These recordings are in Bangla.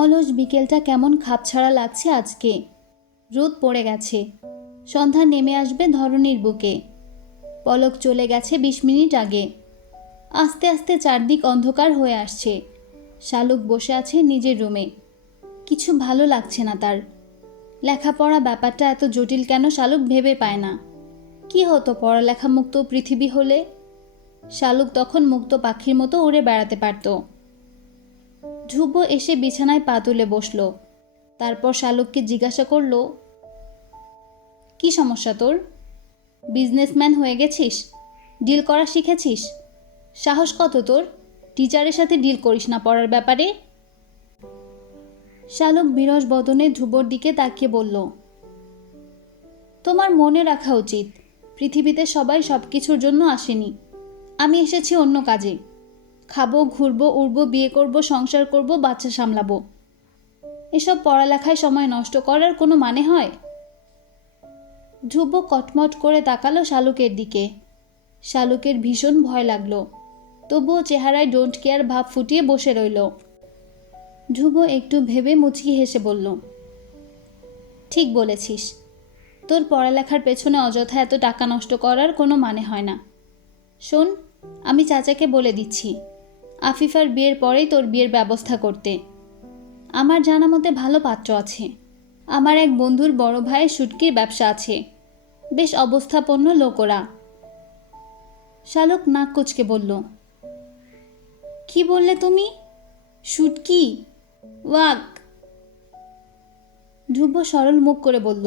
অলস বিকেলটা কেমন খাপছাড়া লাগছে আজকে? রোদ পড়ে গেছে। সন্ধ্যা নেমে আসবে ধরনীর বুকে। পলক চলে গেছে বিশ মিনিট আগে। আস্তে আস্তে চারদিক অন্ধকার হয়ে আসছে। শালুক বসে আছে নিজের রুমে। কিছু ভালো লাগছে না তার। লেখাপড়া ব্যাপারটা এত জটিল কেন শালুক ভেবে পায় না। কি হতো পড়ালেখা মুক্ত পৃথিবী হলে? শালুক তখন মুক্ত পাখির মতো উড়ে বেড়াতে পারত। ধ্রুব এসে বিছানায় পা তুলে বসল। তারপর শালুককে জিজ্ঞাসা করল, কি সমস্যা তোর? বিজনেসম্যান হয়ে গেছিস? ডিল করা শিখেছিস? সাহস কত তোর? টিচারের সাথে ডিল করিস না পড়ার ব্যাপারে? শালুক বিরস বদনে ধ্রুবর দিকে তাকিয়ে বলল, তোমার মনে রাখা উচিত। পৃথিবীতে সবাই সব কিছুর জন্য আসেনি। আমি এসেছি অন্য কাজে। খাব, ঘুরবো, উড়বো, বিয়ে করব, সংসার করব, বাচ্চা সামলাবো। এসব পড়ালেখায় সময় নষ্ট করার কোনো মানে হয়? ধ্রুব কটমট করে তাকালো শালুকের দিকে। শালুকের ভীষণ ভয় লাগল। তবুও চেহারায় ডোন্ট কেয়ার ভাব ফুটিয়ে বসে রইল। ধ্রুব একটু ভেবে মুচকি হেসে বলল, ঠিক বলেছিস। তোর পড়ালেখার পেছনে অযথা এত টাকা নষ্ট করার কোনো মানে হয় না। শোন, আমি চাচাকে বলে দিচ্ছি। আফিফার বিয়ের পরেই তোর বিয়ের ব্যবস্থা করতে। আমার জানা মতে ভালো পাত্র আছে। আমার এক বন্ধুর বড় ভাইয়ের শুটকির ব্যবসা আছে। বেশ অবস্থাপন্ন লোক ওরা। শালক নাক কুচকে বলল, কি বললে তুমি? শুটকি? ওয়াক! ধ্রুব সরল মুখ করে বলল,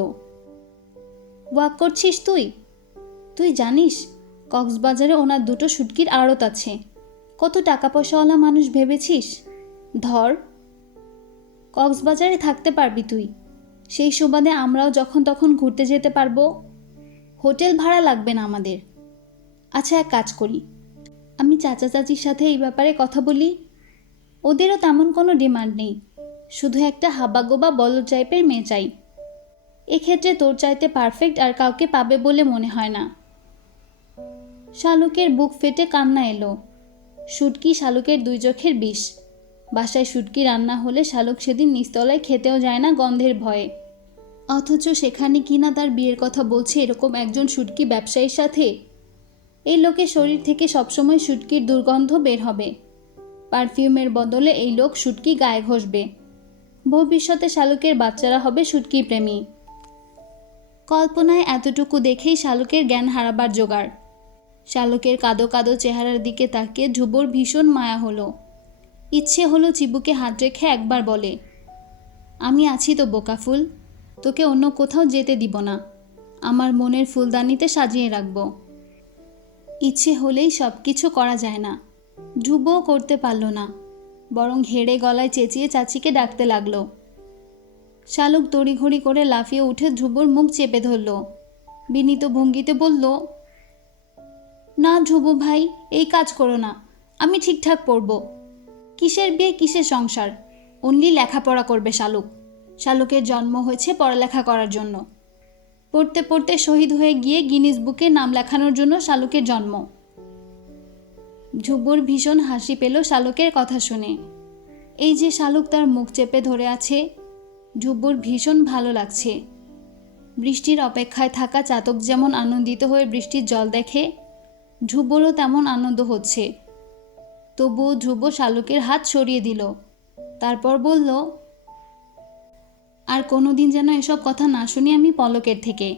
ওয়াক করছিস তুই? তুই জানিস, কক্সবাজারে ওনার দুটো শুটকির আড়ত আছে। কত টাকা পয়সাওয়ালা মানুষ ভেবেছিস? ধর, কক্সবাজারে থাকতে পারবি তুই। সেই সুবাদে আমরাও যখন তখন ঘুরতে যেতে পারব। হোটেল ভাড়া লাগবে না আমাদের। আচ্ছা এক কাজ করি। আমি চাচা চাচির সাথে এই ব্যাপারে কথা বলি। ওদেরও তেমন কোনো ডিমান্ড নেই। শুধু একটা হাবাগোবা বলদ টাইপের মেয়ে চাই। এক্ষেত্রে তোর চাইতে পারফেক্ট আর কাউকে পাবে বলে মনে হয় না। শালুকের বুক ফেটে কান্না এলো। শুটকি শালুকের দুই চোখের বিষ। বাসায় শুটকি রান্না হলে শালুক সেদিন নিস্তলায় খেতেও যায় না গন্ধের ভয়ে। অথচ সেখানে কিনা তার বিয়ের কথা বলছে এরকম একজন শুটকি ব্যবসায়ীর সাথে? এই লোকের শরীর থেকে সবসময় শুটকির দুর্গন্ধ বের হবে। পারফিউমের বদলে এই লোক শুটকি গায়ে ঘষবে। ভবিষ্যতে শালুকের বাচ্চারা হবে শুটকি প্রেমী। কল্পনায় এতটুকু দেখেই শালুকের জ্ঞান হারাবার জোগাড়। শালুকের কাদো কাদো চেহারার দিকে তাকিয়ে ধ্রুবর ভীষণ মায়া হলো। ইচ্ছে হলো চিবুকে হাত রেখে একবার বলে, আমি আছি তো বোকাফুল তোকে অন্য কোথাও যেতে দিব না। আমার মনের ফুলদানিতে সাজিয়ে রাখব। ইচ্ছে হলেই সব কিছু করা যায় না ধ্রুবও করতে পারল না, বরং হেড়ে গলায় চেঁচিয়ে চাচিকে ডাকতে লাগল। শালুক তড়িঘড়ি করে লাফিয়ে উঠে ধ্রুবর মুখ চেপে ধরল। বিনীত ভঙ্গিতে বলল না ধ্রুব ভাই, এই কাজ করো না, আমি ঠিকঠাক পড়ব। কিসের বিয়ে, কিসের সংসার? অনলি লেখাপড়া করবে শালুক। শালুকের জন্ম হয়েছে পড়ালেখা করার জন্য। পড়তে পড়তে শহীদ হয়ে গিয়ে গিনিস বুকে নাম লেখানোর জন্য শালুকের জন্ম। ধ্রুবর ভীষণ হাসি পেল শালুকের কথা শুনে। এই যে শালুক তার মুখ চেপে ধরে আছে, ধ্রুবর ভীষণ ভালো লাগছে। বৃষ্টির অপেক্ষায় থাকা চাতক যেমন আনন্দিত হয়ে বৃষ্টির জল দেখে ধ্রুবরও তেমন আনন্দ হচ্ছে। তবুও ধ্রুব শালুকের হাত সরিয়ে দিল। তারপর বলল, আর কোনোদিন যেন এসব কথা না শুনি আমি পলকের থেকে।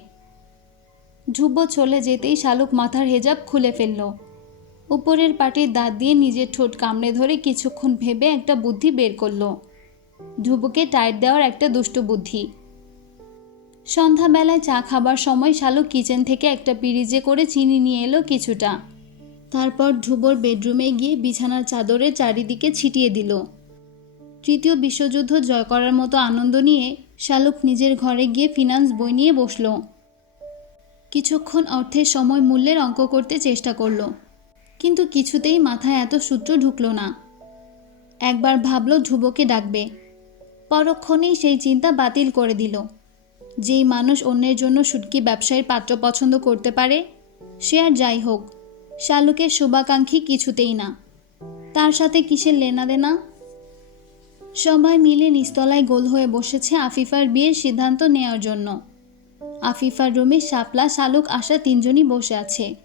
ধ্রুব চলে যেতেই শালুক মাথার হেজাব খুলে ফেলল। উপরের পাটির দাঁত দিয়ে নিজের ঠোঁট কামড়ে ধরে কিছুক্ষণ ভেবে একটা বুদ্ধি বের করল। ধ্রুবকে টাইট দেওয়ার একটা দুষ্ট বুদ্ধি। সন্ধ্যাবেলায় চা খাবার সময় শালুক কিচেন থেকে একটা পিরিজে করে চিনি নিয়ে এলো কিছুটা। তারপর ধ্রুবর বেডরুমে গিয়ে বিছানার চাদরে চারিদিকে ছিটিয়ে দিল। তৃতীয় বিশ্বযুদ্ধ জয় করার মতো আনন্দ নিয়ে শালুক নিজের ঘরে গিয়ে ফিনান্স বই নিয়ে বসল। কিছুক্ষণ অর্থের সময় মূল্যের অঙ্ক করতে চেষ্টা করল, কিন্তু কিছুতেই মাথায় এত সূত্র ঢুকল না। একবার ভাবলো ধ্রুবকে ডাকবে। পরক্ষণেই সেই চিন্তা বাতিল করে দিল। যেই মানুষ অন্যের জন্য শুটকি ব্যবসায়ীর পাত্র পছন্দ করতে পারে, সে আর যাই হোক, শালুকের শুভাকাঙ্ক্ষী কিছুতেই না। তার সাথে কিসের লেনা দেনা সবাই মিলে নিস্তলায় গোল হয়ে বসেছে আফিফার বিয়ের সিদ্ধান্ত নেওয়ার জন্য। আফিফার রুমে শাপলা, শালুক আসা তিনজনই বসে আছে।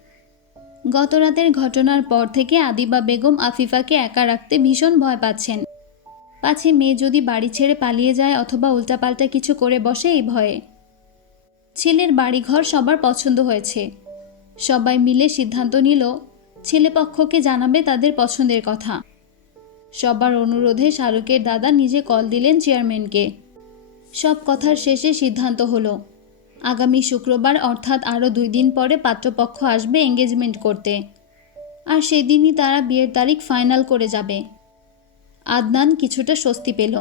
গতরাতের ঘটনার পর থেকে আদিবা বেগম আফিফাকে একা রাখতে ভীষণ ভয় পাচ্ছেন। পাছে মেয়ে যদি বাড়ি ছেড়ে পালিয়ে যায় অথবা উল্টাপাল্টা কিছু করে বসে এই ভয়ে। ছেলের বাড়িঘর সবার পছন্দ হয়েছে। সবাই মিলে সিদ্ধান্ত নিল, ছেলেপক্ষকে জানাবে তাদের পছন্দের কথা। সবার অনুরোধে শাহরুখের দাদা নিজে কল দিলেন চেয়ারম্যানকে। সব কথার শেষে সিদ্ধান্ত হলো। আগামী শুক্রবার অর্থাৎ আরও দুই দিন পরে পাত্রপক্ষ আসবে এঙ্গেজমেন্ট করতে। আর সেদিনই তারা বিয়ের তারিখ ফাইনাল করে যাবে। আদনান কিছুটা স্বস্তি পেল।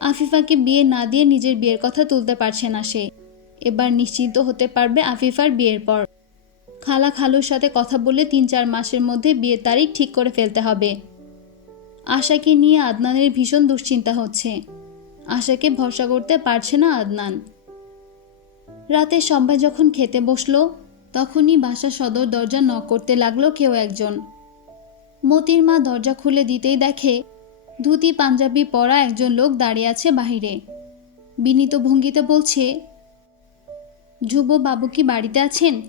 আফিফাকে বিয়ে না দিয়ে নিজের বিয়ের কথা তুলতে পারছে না সে। এবার নিশ্চিন্ত হতে পারবে আফিফার বিয়ের পর। খালা খালুর সাথে কথা বলে তিন চার মাসের মধ্যে বিয়ের তারিখ ঠিক করে ফেলতে হবে। আশাকে নিয়ে আদনানের ভীষণ দুশ্চিন্তা হচ্ছে। আশাকে ভরসা করতে পারছে না আদনান। রাতে সবাই যখন খেতে বসল, তখনই বাসা সদর দরজা নক করতে লাগল কেউ একজন। মতির মা দরজা খুলে দিতেই দেখে ধুতি, পাঞ্জাবি পরা একজন লোক দাঁড়িয়ে আছে বাহিরে। বিনীত ভঙ্গিতে বলছে ধ্রুব বাবু কি বাড়িতে আছেন?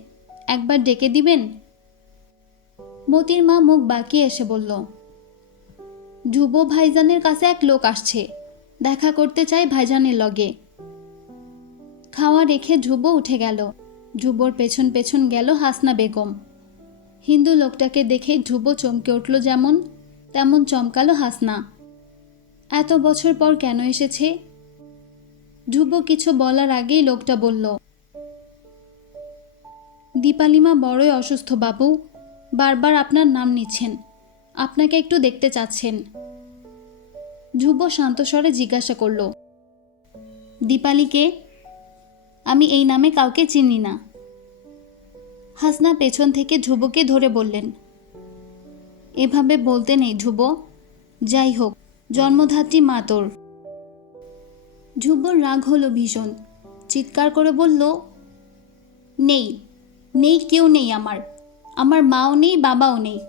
একবার ডেকে দিবেন? মতির মা মুখ বাঁকিয়ে এসে বলল ধ্রুব ভাইজানের কাছে এক লোক আসছে। দেখা করতে চাই ভাইজানের লগে। খাওয়া রেখে ধ্রুব উঠে গেল। ধ্রুবর পেছন পেছন গেল হাসনা বেগম। হিন্দু লোকটাকে দেখে ধ্রুব চমকে উঠল যেমন, তেমন চমকালো হাসনা। এত বছর পর কেন এসেছে? ধ্রুব কিছু বলার আগেই লোকটা বলল, দীপালিমা বড়ই অসুস্থ বাবু, বারবার আপনার নাম নিচ্ছেন। আপনাকে একটু দেখতে চাচ্ছেন। ধ্রুব শান্তস্বরে জিজ্ঞাসা করল, দীপালিকে? আমি এই নামে কাউকে চিনি না। হাসনা পেছন থেকে ধ্রুবকে ধরে বললেন, এভাবে বলতে নেই ধ্রুব। যাই হোক জন্মধাত্রী মা তোর ধ্রুবর রাগ হলো ভীষণ। চিৎকার করে বলল, নেই নেই, কেউ নেই আমার। আমার মাও নেই, বাবাও নেই।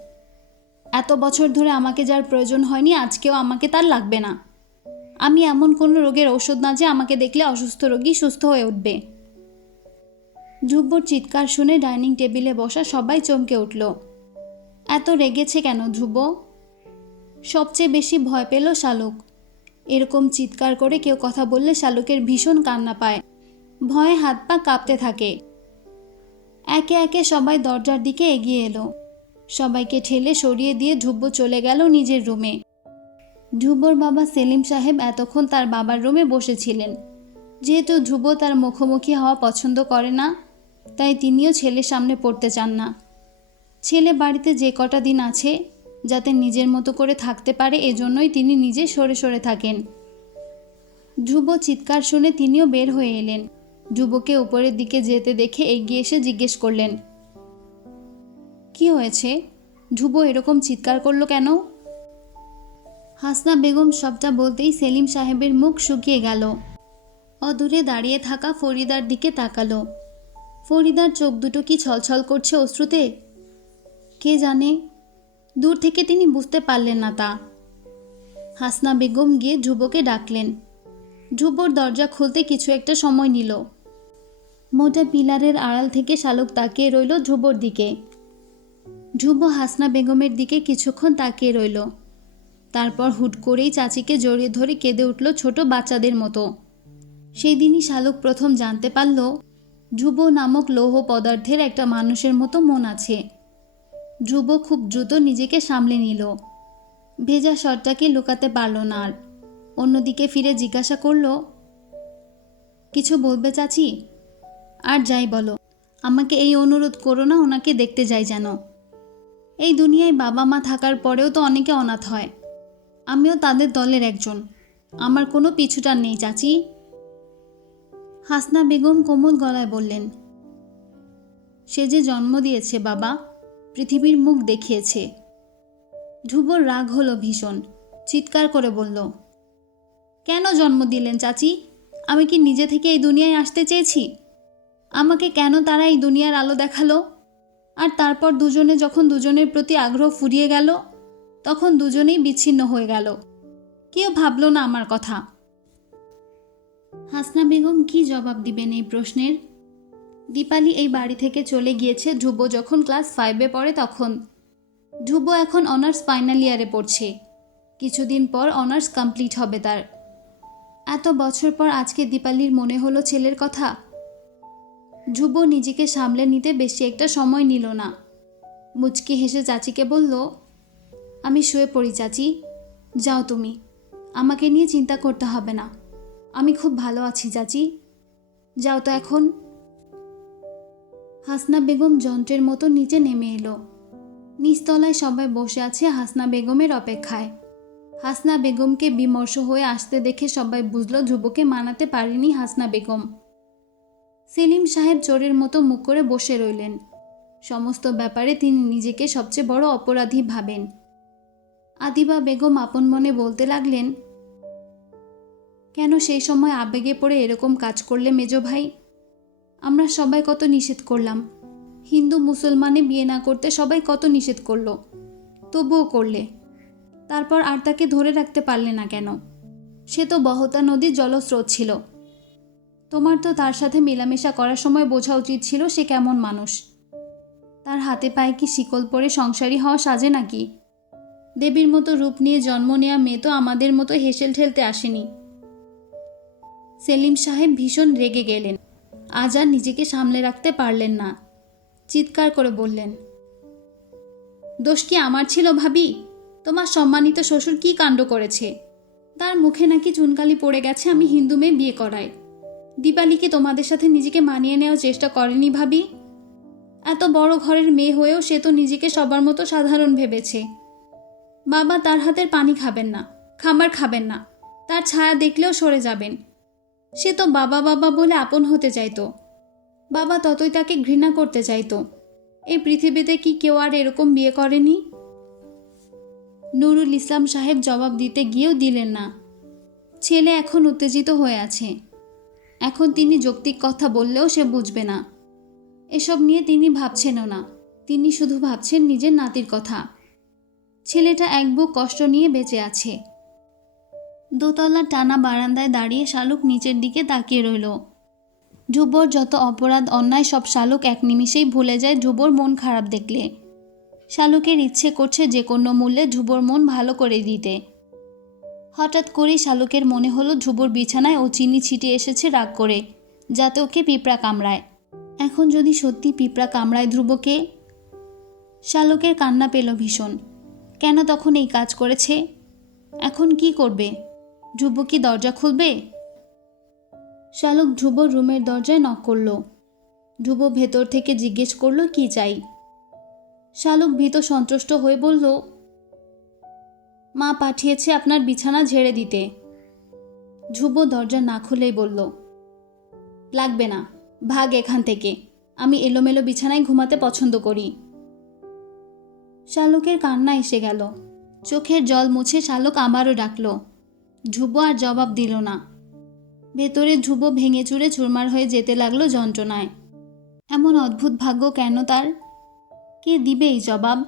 এত বছর ধরে আমাকে যার প্রয়োজন হয়নি, আজকেও আমাকে তার লাগবে না। আমি এমন কোনো রোগের ঔষধ না যে আমাকে দেখলে অসুস্থ রোগী সুস্থ হয়ে উঠবে। ধ্রুবর চিৎকার শুনে ডাইনিং টেবিলে বসা সবাই চমকে উঠল। এত রেগেছে কেন ধ্রুব? সবচেয়ে বেশি ভয় পেল শালুক। এরকম চিৎকার করে কেউ কথা বললে শালুকের ভীষণ কান্না পায়। ভয়ে হাত পা কাঁপতে থাকে। একে একে সবাই দরজার দিকে এগিয়ে এলো। সবাইকে ঠেলে সরিয়ে দিয়ে ধ্রুব চলে গেল নিজের রুমে। ধ্রুবর বাবা সেলিম সাহেব এতক্ষণ তার বাবার রুমে বসেছিলেন। যেহেতু ধ্রুব তার মুখোমুখি হওয়া পছন্দ করে না, তাই তিনিও ছেলের সামনে পড়তে চান না। ছেলে বাড়িতে যে কটা দিন আছে যাতে নিজের মতো করে থাকতে পারে, এজন্যই তিনি নিজে সরে সরে থাকেন। ধ্রুব চিৎকার শুনে তিনিও বের হয়ে এলেন। ধ্রুবকে উপরের দিকে যেতে দেখে এগিয়ে এসে জিজ্ঞেস করলেন, কি হয়েছে? ধ্রুব এরকম চিৎকার করল কেন? হাসনা বেগম সবটা বলতেই সেলিম সাহেবের মুখ শুকিয়ে গেল। অদূরে দাঁড়িয়ে থাকা ফরিদার দিকে তাকালো। ফরিদার চোখ দুটো কি ছলছল করছে অশ্রুতে? কে জানে? দূর থেকে তিনি বুঝতে পারলেন না তা। হাসনা বেগম গিয়ে ধ্রুবকে ডাকলেন। ধ্রুবর দরজা খুলতে কিছু একটা সময় নিল। মোটা পিলারের আড়াল থেকে শালুক তাকিয়ে রইল ধ্রুবর দিকে। ধ্রুব হাসনা বেগমের দিকে কিছুক্ষণ তাকিয়ে রইল। তারপর হুট করেই চাচিকে জড়িয়ে ধরে কেঁদে উঠল ছোট বাচ্চাদের মতো। সেই দিনই শালুক প্রথম জানতে পারল, ধ্রুব নামক লৌহ পদার্থের একটা মানুষের মতো মন আছে। ধ্রুব খুব দ্রুত নিজেকে সামলে নিল। ভেজা শটটাকে লুকাতে পারল না আর। অন্যদিকে ফিরে জিজ্ঞাসা করল, কিছু বলবে চাচি? আর যাই বলো, আমাকে এই অনুরোধ করো না, ওনাকে দেখতে যাই যেন। এই দুনিয়ায় বাবা মা থাকার পরেও তো অনেকে অনাথ হয়। আমিও তাদের দলের একজন। আমার কোনো পিছুটার নেই, চাচি। হাসনা বেগম কোমল গলায় বললেন, সে যে জন্ম দিয়েছে বাবা পৃথিবীর মুখ দেখিয়েছে। ধ্রুবর রাগ হলো ভীষণ, চিৎকার করে বলল, কেন জন্ম দিলেন চাচি? আমি কি নিজে থেকে এই দুনিয়ায় আসতে চেয়েছি? আমাকে কেন তারা এই দুনিয়ার আলো দেখাল? আর তারপর দুজনে যখন দুজনের প্রতি আগ্রহ ফুরিয়ে গেল, তখন দুজনেই বিচ্ছিন্ন হয়ে গেল। কেউ ভাবলো না আমার কথা। হাসনা বেগম কি জবাব দিবেন এই প্রশ্নের? দীপালি এই বাড়ি থেকে চলে গিয়েছে ধ্রুব যখন ক্লাস ফাইভে পড়ে তখন। ধ্রুব এখন অনার্স ফাইনাল ইয়ারে পড়ছে। কিছুদিন পর অনার্স কমপ্লিট হবে তার। এত বছর পর আজকে দীপালির মনে হলো ছেলের কথা। ধ্রুব নিজেকে সামলে নিতে বেশি একটা সময় নিল না। মুচকি হেসে চাচিকে বলল, আমি শুয়ে পড়ি চাচি। যাও তুমি। আমাকে নিয়ে চিন্তা করতে হবে না। আমি খুব ভালো আছি চাচি। যাও তো এখন। হাসনা বেগম যন্ত্রের মতো নিচে নেমে এলো। নিচতলায় সবাই বসে আছে হাসনা বেগমের অপেক্ষায়। হাসনা বেগমকে বিমর্ষ হয়ে আসতে দেখে সবাই বুঝলো ধ্রুবকে মানাতে পারেনি হাসনা বেগম। সেলিম সাহেব চোরের মতো মুখ করে বসে রইলেন। সমস্ত ব্যাপারে তিনি নিজেকে সবচেয়ে বড় অপরাধী ভাবেন। আদিবা বেগম আপন মনে বলতে লাগলেন, কেন সেই সময় আবেগে পড়ে এরকম কাজ করলে মেজো ভাই? আমরা সবাই কত নিষেধ করলাম। হিন্দু মুসলমানে বিয়ে না করতে সবাই কত নিষেধ করল। তবুও করলে। তারপর আর তাকে ধরে রাখতে পারলে না কেন? সে তো বহতা নদীর জলস্রোত ছিল। তোমার তো তার সাথে মেলামেশা করার সময় বোঝা উচিত ছিল সে কেমন মানুষ। তার হাতে পায়ে কি শিকল পরে সংসারী হওয়া সাজে নাকি? দেবীর মতো রূপ নিয়ে জন্ম নেওয়া মেয়ে তো আমাদের মতো হেসেল ঠেলতে আসেনি। সেলিম সাহেব ভীষণ রেগে গেলেন। আজ আর নিজেকে সামলে রাখতে পারলেন না। চিৎকার করে বললেন, দোষ কি আমার ছিল ভাবি? তোমার সম্মানিত শ্বশুর কি কাণ্ড করেছে? তার মুখে নাকি চুনকালি পড়ে গেছে আমি হিন্দু মেয়ে বিয়ে করাই দীপালি কি তোমাদের সাথে নিজেকে মানিয়ে নেওয়ার চেষ্টা করেনি ভাবি? এত বড় ঘরের মেয়ে হয়েও সে তো নিজেকে সবার মতো সাধারণ ভেবেছে। বাবা তার হাতের পানি খাবেন না, খামার খাবেন না। তার ছায়া দেখলেও সরে যাবেন। সে তো বাবা বাবা বলে আপন হতে চাইতো। বাবা ততই তাকে ঘৃণা করতে চাইতো। এই পৃথিবীতে কি কেউ আর এরকম বিয়ে করেনি? নুরুল ইসলাম সাহেব জবাব দিতে গিয়েও দিলেন না। ছেলে এখন উত্তেজিত হয়ে আছে। এখন তিনি যৌক্তিক কথা বললেও সে বুঝবে না। এসব নিয়ে তিনি ভাবছেনও না। তিনি শুধু ভাবছেন নিজের নাতির কথা। ছেলেটা এক বুক কষ্ট নিয়ে বেঁচে আছে। দোতলা টানা বারান্দায় দাঁড়িয়ে শালুক নিচের দিকে তাকিয়ে রইল। ধ্রুবর যত অপরাধ, অন্যায়, সব শালুক এক নিমিষেই ভুলে যায় ধ্রুবর মন খারাপ দেখলে। শালুকের ইচ্ছে করছে যে কোনো মূল্যে ধ্রুবর মন ভালো করে দিতে। হঠাৎ করেই শালুকের মনে হলো ধ্রুবর বিছানায় ও চিনি ছিটে এসেছে রাগ করে, যাতে ওকে পিঁপড়া কামড়ায়। এখন যদি সত্যি পিঁপড়া কামড়ায় ধ্রুবকে? শালুকের কান্না পেল ভীষণ। কেন তখন এই কাজ করেছে? এখন কি করবে? ধ্রুব কি দরজা খুলবে? শালুক ধ্রুব রুমের দরজায় নক করল। ধ্রুব ভেতর থেকে জিজ্ঞেস করল, কি চাই? শালুক ভীত সন্তুষ্ট হয়ে বলল, মা পাঠিয়েছে আপনার বিছানা ঝেড়ে দিতে। ধ্রুব দরজা না খুলেই বলল, লাগবে না, ভাগ এখান থেকে। আমি এলোমেলো বিছানায় ঘুমাতে পছন্দ করি। শালুকের কান্না এসে গেল। চোখের জল মুছে শালুক আবারও ডাকল ধ্রুব আর জবাব দিল না। ভেতরে ধ্রুব ভেঙে চুরে চুরমার হয়ে যেতে লাগল যন্ত্রণায়। এমন অদ্ভুত ভাগ্য কেন তার? কে দিবে এই জবাব?